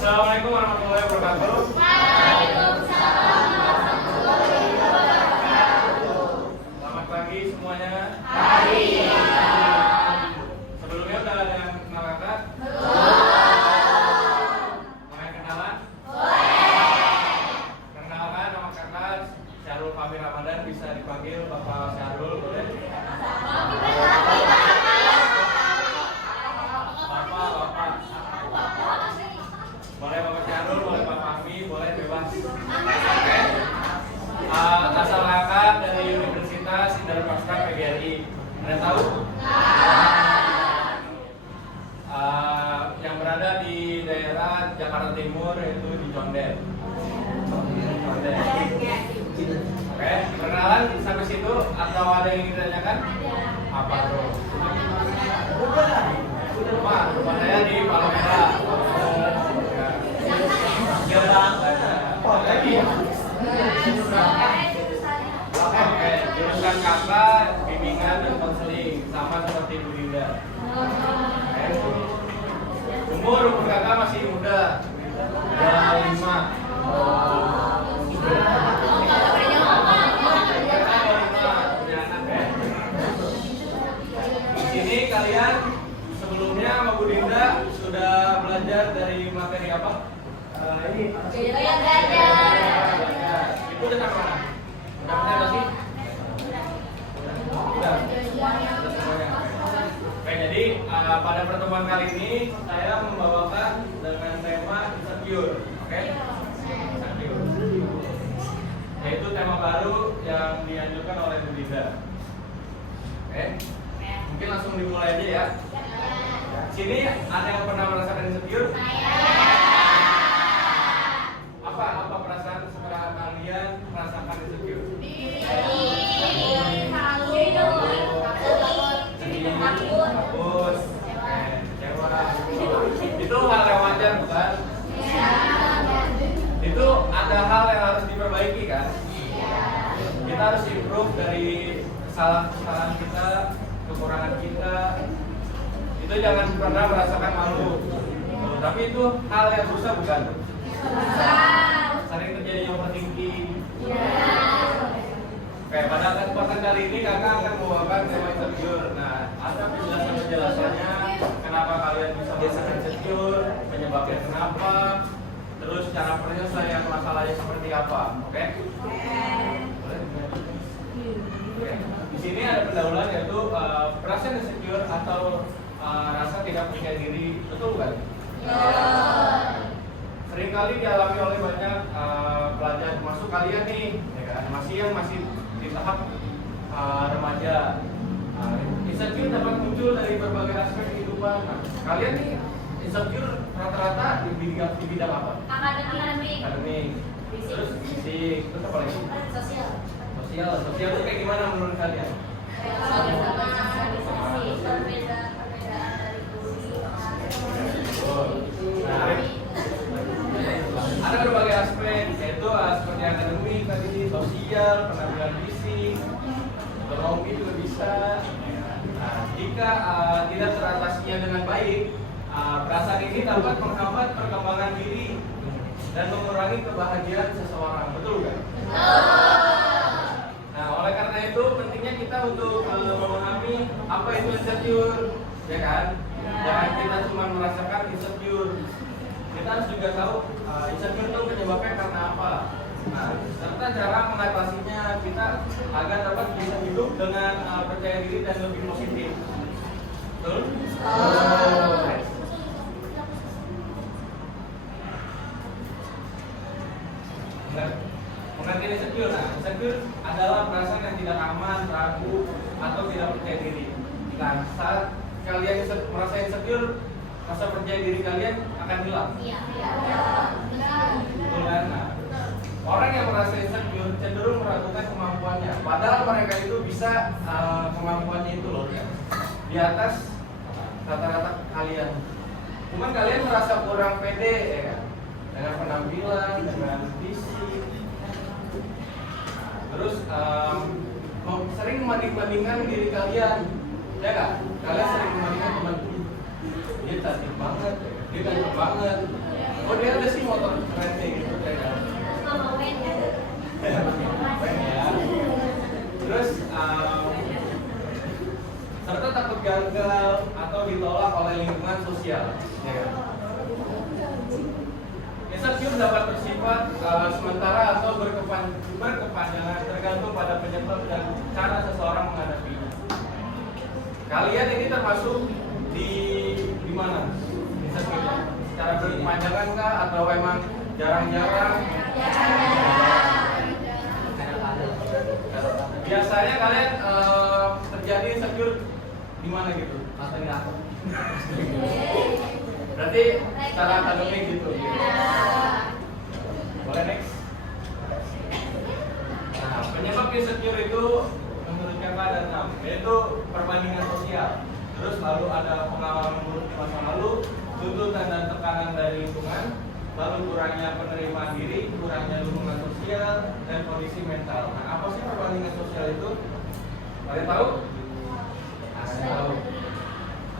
Assalamualaikum warahmatullahi wabarakatuh. Waalaikumsalam warahmatullahi wabarakatuh. Selamat pagi semuanya. Pagi. Sebelumnya udah ada yang kenal kakak? Mau yang kenalan? Kenalkan, nama kakak Syahrul Fahmi Ramadan, bisa dipanggil Bapak Syahrul, boleh? Boleh Bapak Syahrul, boleh Pak Fahmi, boleh bebas. Oke. Asal kakak dari Universitas Indra Pasca PGRI. Ada tahu? Yang berada di daerah Jakarta Timur, yaitu di Condet. Condet. Oke, perkenalan sampai situ atau ada yang ingin ditanyakan? Apa tuh? Rumah saya di Palomera. Oke, jurusan kakak bimbingan dan konseling sama seperti Bu Dinda. Umur kakak masih muda, 25. Di sini kalian sebelumnya sama Bu Dinda sudah belajar dari materi apa? Ini. Itu udah sampai mana? Udah benar sih? Udah. Oke, jadi pada pertemuan kali ini saya membawakan dengan tema insecure. Oke? Insecure. Yaitu tema baru yang dianjurkan oleh Bu Dinda. Oke? Mungkin langsung dimulai aja ya. Sini ada yang pernah merasakan insecure? Apa perasaan sekarang kalian merasakan insecure? Takut, kecewa. Itu hal yang wajar bukan? Itu ada hal yang harus diperbaiki kan? Kita harus improve dari kesalahan kita, kekurangan kita. Itu jangan pernah merasakan malu. Tapi itu hal yang susah bukan? Sering terjadi overthinking. Oke, pada kesempatan kali ini kakak akan membawakan tema insecure. Nah, ada penjelasannya kenapa kalian bisa merasakan insecure, penyebabnya kenapa, terus cara penyelesaian masalahnya seperti apa. Oke? Boleh? Oke. Di sini ada pendahuluan yaitu perasaan insecure atau rasa tidak percaya diri. Betul bukan? Seringkali dialami oleh banyak pelajar, termasuk kalian nih, ya kan? Masih di tahap remaja. Insecure dapat muncul dari berbagai aspek kehidupan. Nah, kalian nih insecure rata-rata di bidang apa? Akademik. Terus fisik, terus apa lagi? Sosial itu kayak gimana menurut kalian? Ada berbagai aspek, yaitu seperti akademik tadi, sosial, penampilan fisik, ekonomi juga bisa. Nah, jika tidak teratasinya dengan baik, perasaan ini dapat menghambat perkembangan diri dan mengurangi kebahagiaan seseorang. Betul kan? Nah, oleh karena itu pentingnya kita untuk memahami apa itu insecure, ya kan? Jangan kita cuma merasakan insecure. Kita harus juga tahu insecure itu penyebabnya karena apa. Nah, serta cara mengatasinya kita agar dapat bisa hidup dengan percaya diri dan lebih positif. Betul? Pengertian insecure. Nah, insecure adalah perasaan yang tidak aman, ragu, atau tidak percaya diri. Nah, saat kalian merasa insecure, rasa percaya diri kalian akan hilang. Betul kan? Nah, orang yang merasa insecure cenderung meragukan kemampuannya. Padahal mereka itu bisa kemampuannya itu loh ya, di atas rata-rata kalian. Cuman kalian merasa kurang pede ya kan? Dengan penampilan, dengan fisik. Terus sering membanding-bandingkan diri kalian, ya kan? Kalian sering membandingkan teman, dia cantik banget, dia ganteng banget, Oh dia ada sih motor keren kayak gitu kayak. Ya. Terus serta takut gagal atau ditolak oleh lingkungan sosial. Ya. Insecure dapat bersifat sementara atau berkepanjangan tergantung pada penyebab dan cara seseorang menghadapinya. Kalian ini termasuk di mana? Insecure. Secara berkepanjangan kah atau memang jarang-jarang? Biasanya kalian terjadi insecure di mana gitu? Berarti secara akademik gitu. Boleh next. Nah, penyebab insecure itu menurut kakak ada 6, yaitu perbandingan sosial. Terus lalu ada pengalaman buruk di masa lalu, tuntutan dan tekanan dari lingkungan, lalu kurangnya penerimaan diri, kurangnya dukungan sosial, dan kondisi mental. Nah, apa sih perbandingan sosial itu? Kalian tahu? Tahu.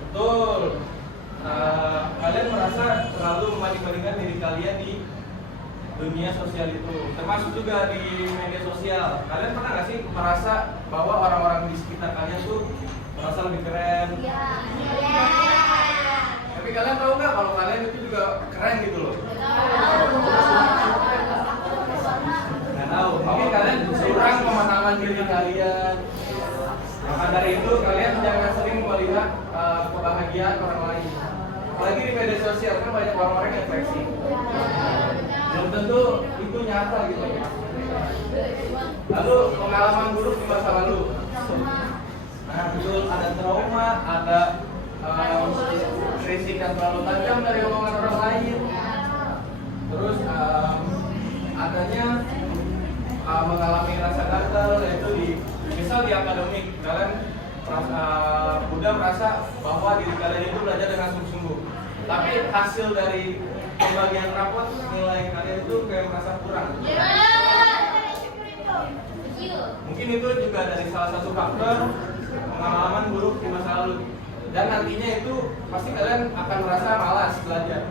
Betul. Kalian merasa terlalu membanding-bandingkan diri kalian di dunia sosial itu, termasuk juga di media sosial. Kalian pernah nggak sih merasa bahwa orang-orang di sekitar kalian tuh merasa lebih keren? Iya. Tapi kalian tahu nggak kalau kalian itu juga keren gitu loh? Nggak tahu. Mungkin kalian kurang memahami diri kalian. Maka dari itu kalian jangan sering melihat kebahagiaan orang lain. Apalagi di media sosial kan banyak orang-orang yang flexing. Belum tentu itu nyata gitu. Lalu pengalaman buruk di masa lalu. Nah, betul, ada trauma, ada kritik yang terlalu tajam dari omongan orang lain. Terus adanya mengalami rasa gagal, yaitu misal di akademik kalian udah merasa bahwa diri kalian itu belajar dengan sungguh-sungguh, tapi hasil dari pembagian rapot nilai kalian itu kayak merasa kurang. Mungkin itu juga dari salah satu faktor pengalaman buruk di masa lalu, dan nantinya itu pasti kalian akan merasa malas belajar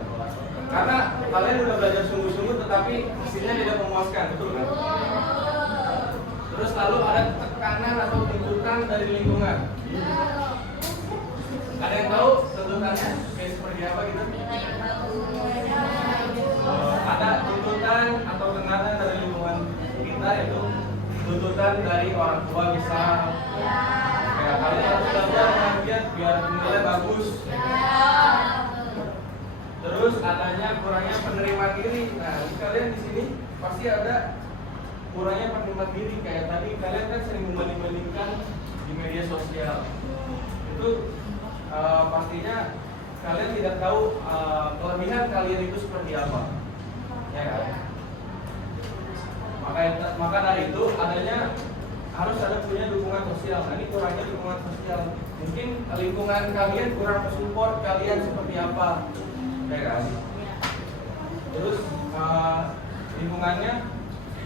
karena kalian udah belajar sungguh-sungguh tetapi hasilnya tidak memuaskan, betul kan? Terus lalu ada tekanan atau tuntutan dari lingkungan. Ada yang tahu tuntutannya kayak seperti apa gitu? Ada tuntutan atau tekanan dari lingkungan kita, yaitu tuntutan dari orang tua bisa kayak kalian harus belajar dengan giat biar nilai bagus. Terus adanya kurangnya penerimaan diri. Nah, kalian di sini pasti ada kurangnya penerimaan diri. Kayak tadi kalian kan sering membanding-bandingkan di media sosial. Itu pastinya kalian tidak tahu kelebihan kalian itu seperti apa, ya kan? Maka dari itu adanya harus ada punya dukungan sosial. Nah, ini kurangnya dukungan sosial. Mungkin lingkungan kalian kurang support kalian seperti apa, ya kan? Terus lingkungannya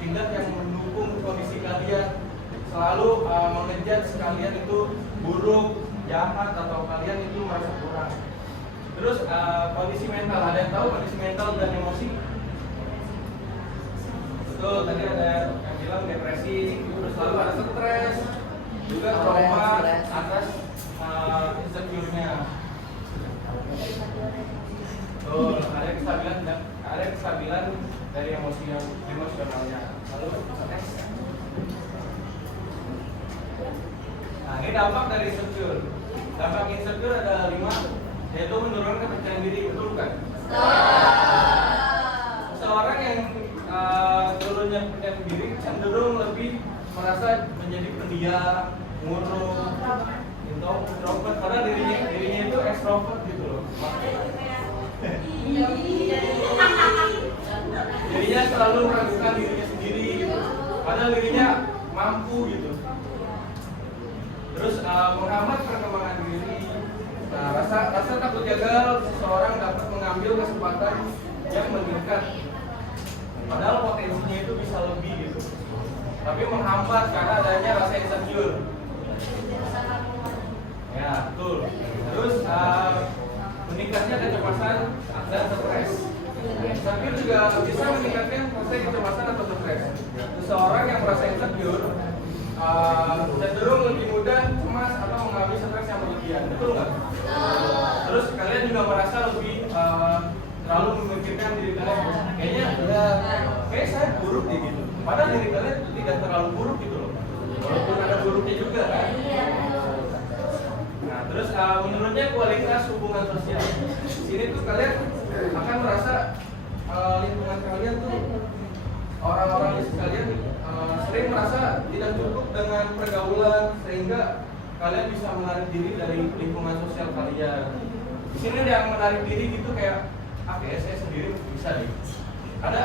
tidak yang mendukung kondisi kalian, selalu mengejudge kalian itu buruk, jahat, atau kalian itu merasa kurang. Terus kondisi mental, ada yang tahu kondisi mental dan emosi? Betul, tadi ada yang bilang depresi, terus lalu ada stres, juga trauma atas insecure-nya. Tuh, ada kestabilan dari emosionalnya. Lalu next. Nah, ini dampak dari insecure. Dampak insecure ada 5, yaitu menurunkan kepercayaan diri, betul kan? Seorang yang turunnya kepercayaan diri cenderung lebih merasa menjadi pendiam, murung, introvert, padahal dirinya itu extrovert gitu loh. Dirinya selalu meragukan dirinya sendiri gitu, padahal dirinya mampu gitu. Terus menghambat perkembangan diri. Nah, rasa takut gagal, seseorang dapat mengambil kesempatan yang meningkat, padahal potensinya itu bisa lebih gitu, tapi menghambat karena adanya rasa insecure. Ya, betul. Terus meningkatnya kecemasan dan stres. Insecure juga bisa meningkatkan rasa kecemasan atau stres. Seseorang yang merasa insecure cenderung lebih mudah cemas atau mengalami stres yang berlebihan, betul nggak? Terus kalian juga merasa lebih terlalu memikirkan diri kalian, kayaknya ya kayak saya buruk nih gitu. Padahal diri kalian tidak terlalu buruk gitu loh, walaupun ada buruknya juga kan. Nah terus menurutnya kualitas hubungan sosial. Di sini tuh kalian akan merasa lingkungan kalian tuh orang-orang di sekalian sering merasa tidak cukup dengan pergaulan sehingga kalian bisa menarik diri dari lingkungan sosial kalian. Di sini ada yang menarik diri gitu kayak APSS sendiri bisa nih. Ada?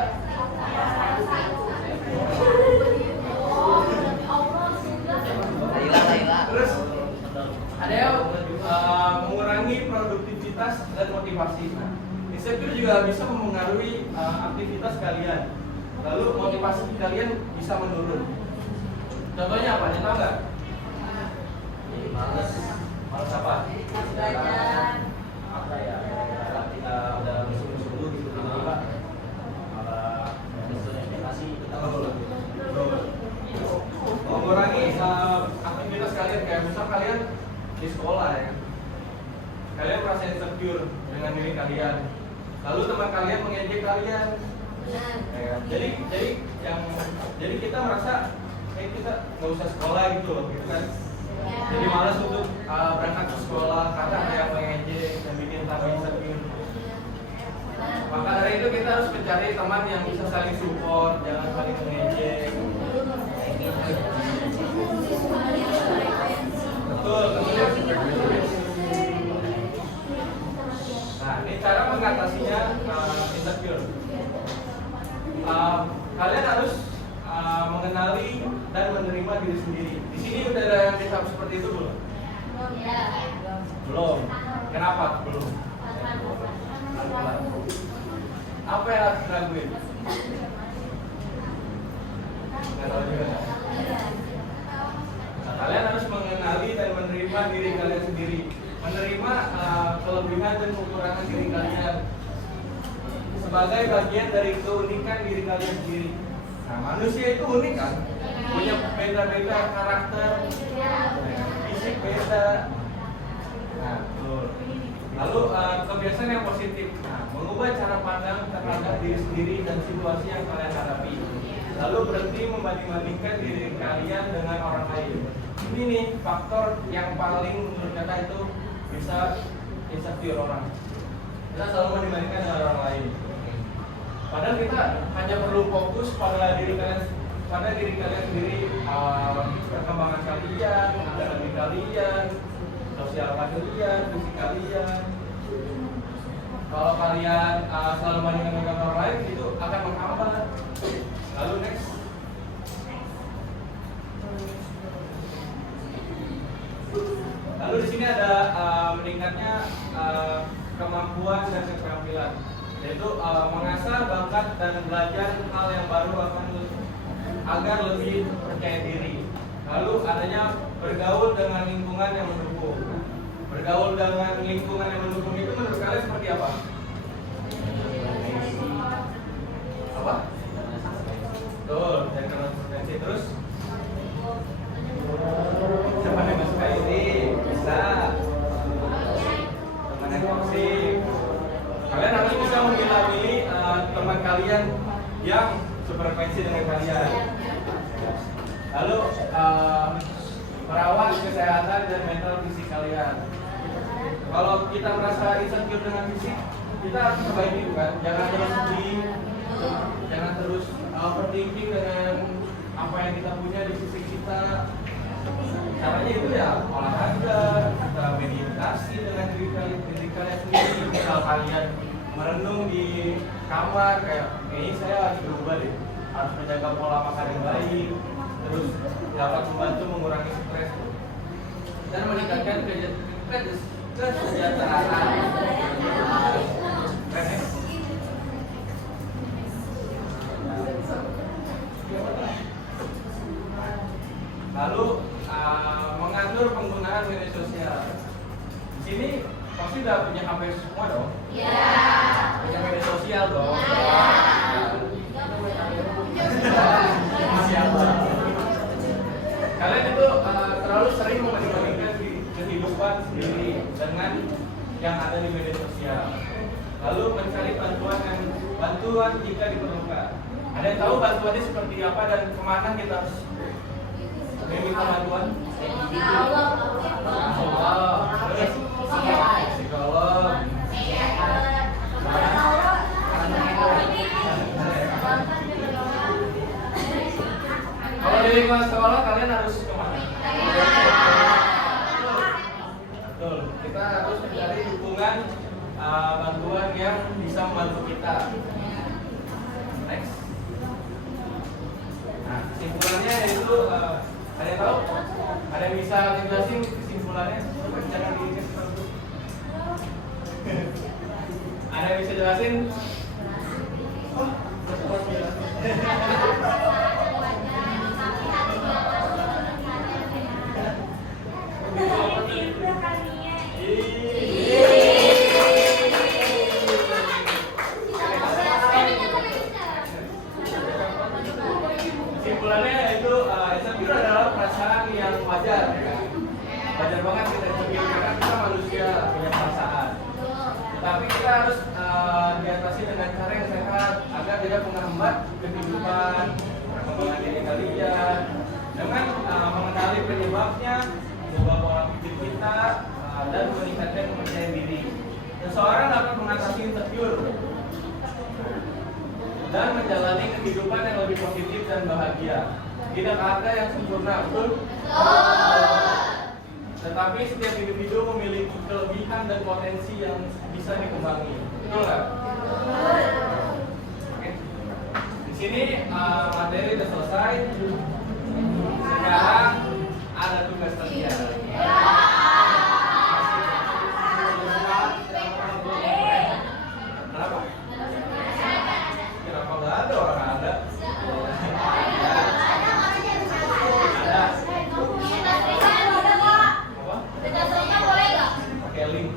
Terus ada yang mengurangi produktivitas dan motivasi. Nah, insecure juga bisa mempengaruhi aktivitas kalian. Lalu motivasi kalian bisa menurun. Contohnya apa? Tahu nggak? Jadi males apa? Apa ya? Kita udah sungguh-sungguh gitu tiba-tiba malah presentasi kita mengurangi aktivitas kalian. Kayak misal kalian di sekolah ya, kalian merasa insecure dengan diri kalian, lalu teman kalian mengejek kalian. Ya, jadi kita merasa kita nggak usah sekolah gitu loh, gitu kan? Jadi malas untuk berangkat ke sekolah karena ada yang mengejek dan bikin tambah insecure. Maka dari itu kita harus mencari teman yang bisa saling support, jangan saling mengejek. Betul, nah ini cara mengatasinya insecure. Kalian harus mengenali dan menerima diri sendiri. Di sini udah ada yang tahap seperti itu belum? Belum. Kenapa belum? Apa yang harus dilakuin? Nggak tahu juga. Nah, kalian harus mengenali dan menerima diri kalian sendiri, menerima kelebihan dan kekurangan diri kalian sebagai bagian dari keunikan diri kalian sendiri. Nah, manusia itu unik kan, punya beda-beda karakter, fisik beda. Nah, betul. Lalu kebiasaan yang positif, nah, mengubah cara pandang terhadap diri sendiri dan situasi yang kalian hadapi. Lalu berhenti membanding-bandingkan diri kalian dengan orang lain. Ini nih faktor yang paling menurut kita itu bisa insecure orang. Kita selalu membandingkan dengan orang lain. Padahal kita hanya perlu fokus pada diri kalian sendiri, perkembangan kalian, akademik kalian, sosial kalian, fisik kalian. Kalau kalian selalu bandingkan dengan orang lain, itu akan menghambat. Lalu next. Lalu di sini ada meningkatnya kemampuan dan keterampilan, yaitu mengasah bakat dan belajar hal yang baru agar lebih percaya diri. Lalu adanya bergaul dengan lingkungan yang mendukung. Bergaul dengan lingkungan yang mendukung itu menurut kalian seperti apa? Apa? Betul, dan konsistensi. Terus siapa yang suka ini? Bisa. Teman yang toksik. Kalian harus bisa memilah-milih teman kalian yang sefrekuensi dengan kalian. Lalu merawat kesehatan dan mental fisik kalian. Kalau kita merasa insecure dengan fisik, kita harus perbaiki, kan? Jangan terus sedih, jangan terus overthinking dengan apa yang kita punya di fisik kita. Caranya itu ya olahraga, kita meditasi dengan diri kalian sendiri. Misal kalian merenung di kamar kayak ini saya harus berubah deh, harus menjaga pola makan yang baik, terus dapat membantu mengurangi stres dan meningkatkan kesejahteraan. Lalu mengatur penggunaan media sosial. Di sini pasti udah punya HP semua dong? Iya. Punya media sosial dong. yang ada di media sosial. Lalu mencari bantuan jika diperlukan. Ada yang tahu bantuannya seperti apa dan kemana kita harus meminta bantuan? Allah, terus psikolog. Kalau di lingkungan sekolah kalian harus kemana? Betul, kita harus mencari dukungan bantuan yang bisa membantu kita. Next. Nah, kesimpulannya yaitu ada yang tahu? Ada yang bisa dijelasin kesimpulannya? Coba jangan dikasih tahu. Ada yang bisa jelasin? Oh, cepat jelasin. Kesimpulannya yaitu insecure adalah perasaan yang wajar, ya kan? Wajar banget kita insecure karena kita manusia punya perasaan. Tetapi kita harus diatasi dengan cara yang sehat agar tidak menghambat kehidupan, perkembangan diri kalian. Dengan mengenali penyebabnya, mengubah pola pikir kita, dan meningkatkan kepercayaan diri. Seseorang dapat mengatasi insecure dan menjalani kehidupan yang lebih positif dan bahagia. Tidak ada yang sempurna, betul? Tetapi setiap individu memiliki kelebihan dan potensi yang bisa dikembangin. Betul nggak? Oke. Di sini materi sudah selesai. Sekarang ada tugas latihan. Kenapa? Kenapa nggak ada orang ada? Pakai link.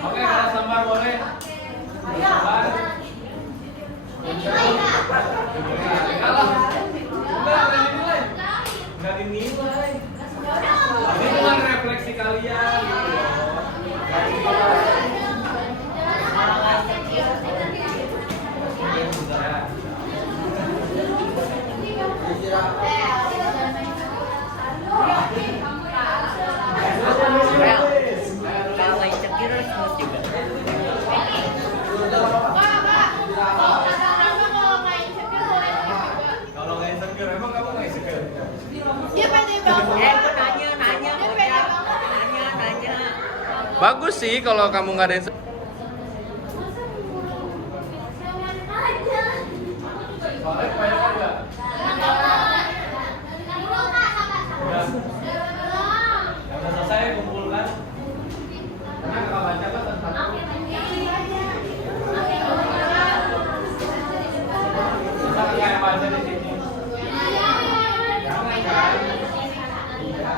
Oke, kalau sambar boleh. Sambar. Kalah. Enggak dinilai. Enggak dinilai. Ini cuma refleksi kalian gitu loh. Kalau insecure harus juga. Kalau nggak insecure, emang kamu nggak insecure? Aku nanya, bocah. Nanya. Bagus sih kalau kamu nggak ada insecure. Soalnya kebanyakan nggak? Udah. Yang udah selesai kumpulkan. Karena kakak baca kan satu-satu. Bisa kakak yang baca di sini. Jangan kan? Iya.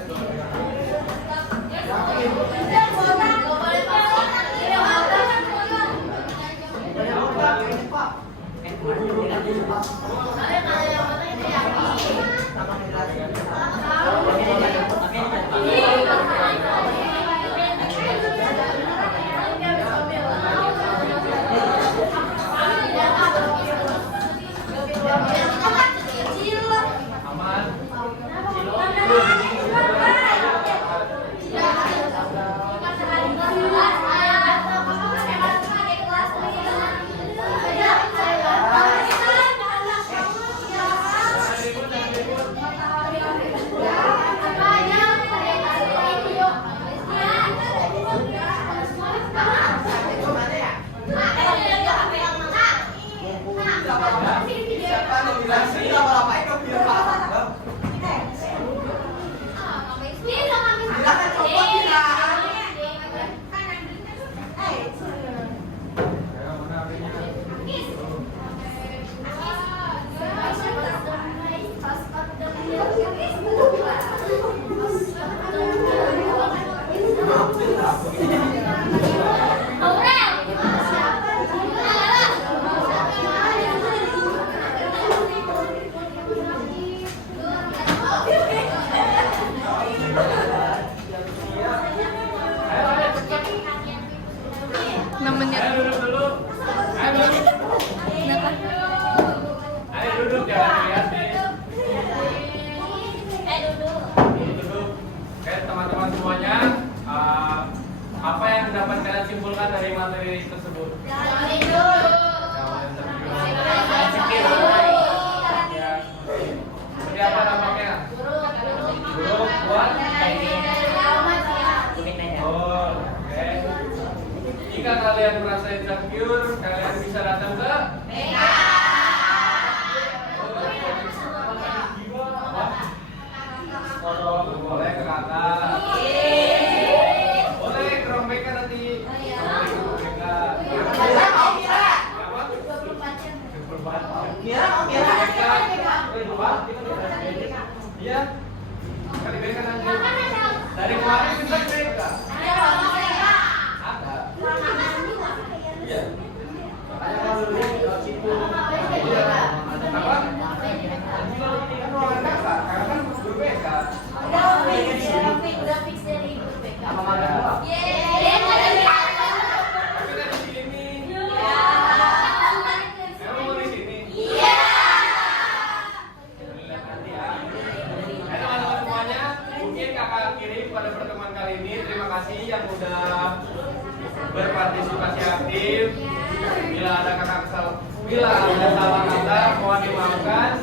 beres tuh. Aman. Namanya Ayo duduk dulu. Ayo duduk. kenapa? Ayo duduk jangan ngeliatin. Duduk. Oke teman-teman semuanya, apa yang dapat kalian simpulkan dari materi tersebut? Jangan insecure. Ya. Seperti apa dampaknya? Buruk buat. Oh, oke. Jika kalian merasa insecure, kalian bisa datang ke boleh ke kakak. Boleh ke ROMBK nanti. Iya. Kali BK nanti. Dari kemarin kita BK. Ada. Iya. Makanya kalau dulu situ. Apa? Kan ruangan kakak, kakak kan guru BK. Apa magang gua? Tapi kan di sini. Emang mau di sini? Lihat nanti ya. Teman-teman semuanya, mungkin kakak kirim pada pertemuan kali ini. Terima kasih yang udah berpartisipasi aktif. Bila ada salah kata, mohon dimaafkan.